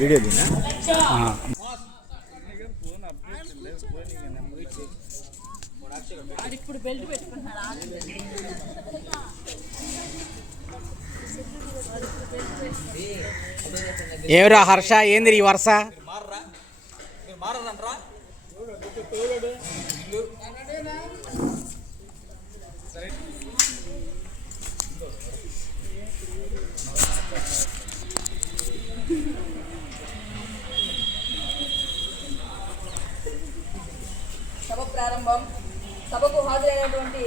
Video దీనా ఇప్పుడు belt పెట్టుకుంటున్నాడు. ఏమిరా హర్ష, ఏంది ఈ వరుస? సభ ప్రారంభం. సభకు హాజరైనటువంటి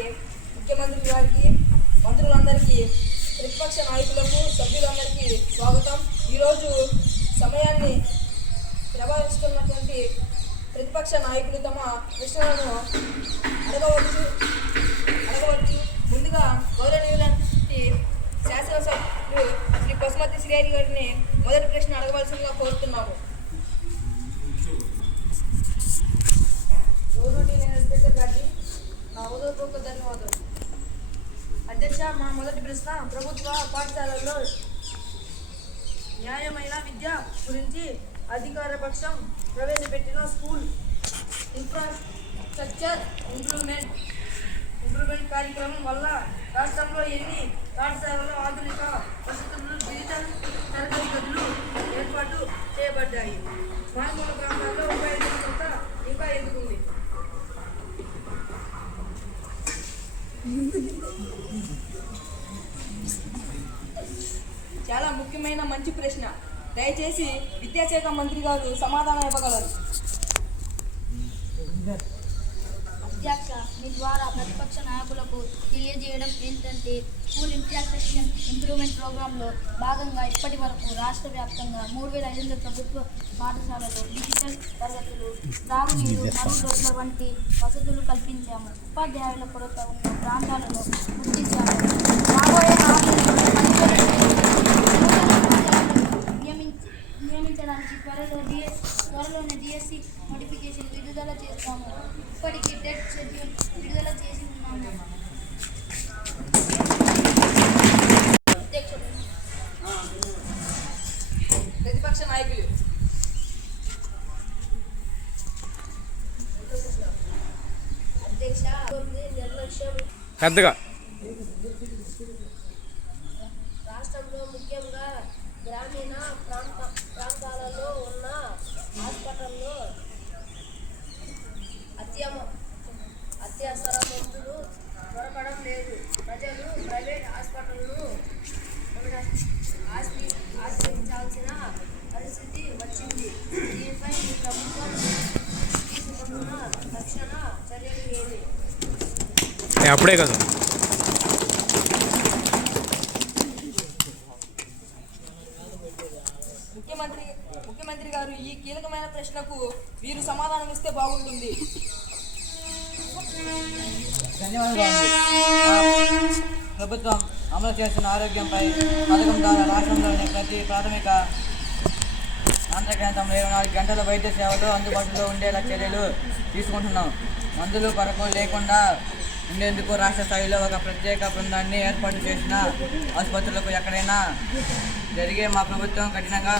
ముఖ్యమంత్రి గారికి, మంత్రులందరికీ, ప్రతిపక్ష నాయకులకు, సభ్యులందరికీ స్వాగతం. ఈరోజు సమయాన్ని ప్రభావిస్తున్నటువంటి ప్రతిపక్ష నాయకులు తమ ప్రశ్నలను అడగవచ్చు. ముందుగా గౌరవనీయులంటి శాసనసభ్యులు శ్రీ పశుమతి శ్రీహరి గారిని మొదటి ప్రశ్న అడగవలసిందిగా కోరుతున్నాము. నా ఉదయపూర్వక ధన్యవాదాలు. అధ్యక్ష, మా మొదటి ప్రశ్న ప్రభుత్వ పాఠశాలల్లో న్యాయమైన విద్య గురించి అధికార పక్షం ప్రవేశపెట్టిన స్కూల్ ఇన్ఫ్రాస్ట్రక్చర్ ఇంప్రూవ్మెంట్ కార్యక్రమం వల్ల రాష్ట్రంలో ఎన్ని పాఠశాలలో ఆధునిక వసతులు, డిజిటల్ తరగతి గదులు ఏర్పాటు చేయబడ్డాయి? మారుమూల ప్రాంతాల్లో ఉపయోగించక ఇంకా ఎందుకుంది? చాలా ముఖ్యమైన మంచి ప్రశ్న. దయచేసి విద్యాశాఖ మంత్రి గారు సమాధానం ఇవ్వగలరు. అధ్యక్ష, మీ ద్వారా ప్రతిపక్ష నాయకులకు తెలియజేయడం ఏంటంటే, స్కూల్ ఇన్ఫ్రాస్ట్రక్చర్ ఇంప్రూవ్మెంట్ ప్రోగ్రాంలో భాగంగా ఇప్పటి వరకు రాష్ట్ర వ్యాప్తంగా 3500 ప్రభుత్వ పాఠశాలలో డిజిటల్ తరగతులు, త్రాగునీరు, మరుగుదొడ్ల వంటి వసతులు కల్పించాము. ఉపాధ్యాయుల కొరత ఉన్న ప్రాంతాలను గుర్తించాము. రాబోయే 4 నియమించడానికి త్వరలోనే డిఎస్సి నోటిఫికేషన్ విడుదల చేస్తాము. ఇప్పటికీ డెట్ షెడ్యూల్ విడుదల చేసి ఉన్నాము. ప్రతిపక్ష నాయకులు. అధ్యక్ష, నిర్లక్ష్యం పెద్దగా రాష్ట్రంలో ముఖ్యంగా గ్రామీణ ప్రాంతాలలో ఉన్న హాస్పిటల్లో అత్యవసర మందులు దొరకడం లేదు. ప్రజలు ప్రైవేట్ హాస్పిటల్ను ఆశ్రయించాల్సిన పరిస్థితి వచ్చింది. దీనిపై ఈ ప్రభుత్వం తీసుకుంటున్న తక్షణ చర్యలు ఏమి? అప్పుడే కదా ముఖ్యమంత్రి గారు, ఈ కీలకమైన ప్రశ్నకు వీరు సమాధానం ఇస్తే బాగుంటుంది. ప్రభుత్వం అమలు చేస్తున్న ఆరోగ్యంపై పథకం ద్వారా రాష్ట్రంలోని ప్రతి ప్రాథమిక ఆంధ్ర కేంద్రంలో 24 గంటల వైద్య సేవలు అందుబాటులో ఉండేలా చర్యలు తీసుకుంటున్నాం. మందులు కొరకు లేకుండా ఉండేందుకు రాష్ట్ర స్థాయిలో ఒక ప్రత్యేక బృందాన్ని ఏర్పాటు చేసిన ఆసుపత్రులకు ఎక్కడైనా జరిగే మా ప్రభుత్వం కఠినంగా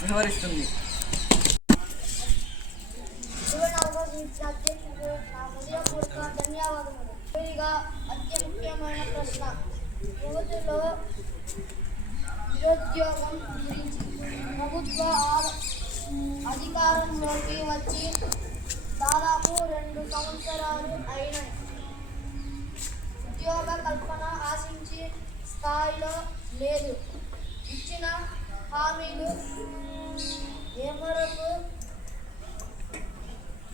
వ్యవహరిస్తుంది. అతి ముఖ్యమైన ప్రశ్న యువతలో నిరుద్యోగం గురించి. ప్రభుత్వ అధికారంలోకి వచ్చి దాదాపు 2 సంవత్సరాలు అయినాయి. ఉద్యోగ కల్పన ఆశించి స్థాయిలో లేదు. ఇచ్చిన హామీలు ఎవరకు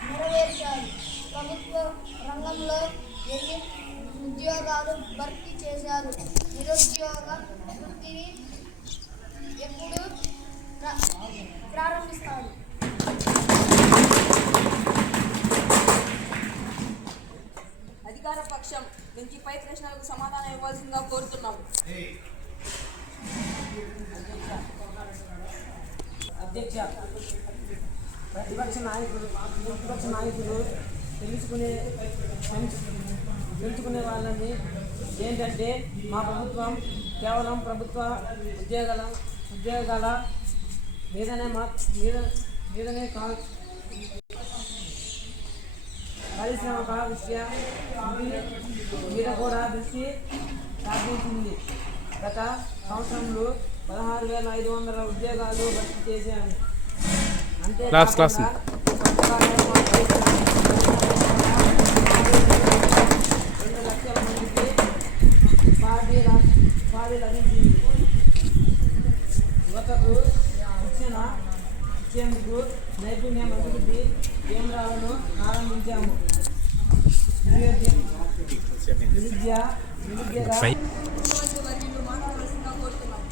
నెరవేర్చారు? ప్రభుత్వ రంగంలో ఎన్ని ఉద్యోగాలు భర్తీ చేశారు? నిరుద్యోగ వృత్తిని ఎప్పుడు ప్రారంభిస్తారు? అధికార పక్షం నుంచి పై ప్రశ్నలకు సమాధానం ఇవ్వాల్సిందిగా కోరుతున్నాము. అధ్యక్ష, ప్రతిపక్ష నాయకులు తెలుసుకునే వాళ్ళని ఏంటంటే, మా ప్రభుత్వం కేవలం ప్రభుత్వ ఉద్యోగాల మీదనే పారిశ్రామిక విషయం మీద కూడా దృష్టి సాధించింది. గత సంవత్సరంలో 16,500 ఉద్యోగాలు భర్తీ చేశాము. క్లాస్ క్లాస్ కొత్తగా ఏర్పాటు చేసిన 2 లక్షల మందికి ఉపాధి లభించింది. యువతకు శిక్షణ ఇచ్చేందుకు నైపుణ్యం అభివృద్ధి కేంద్రాలను ప్రారంభించాము. నిరుద్యోగ ముఖ్యమంత్రి వర్యులు మాట్లాడాల్సిందిగా కోరుతున్నాం.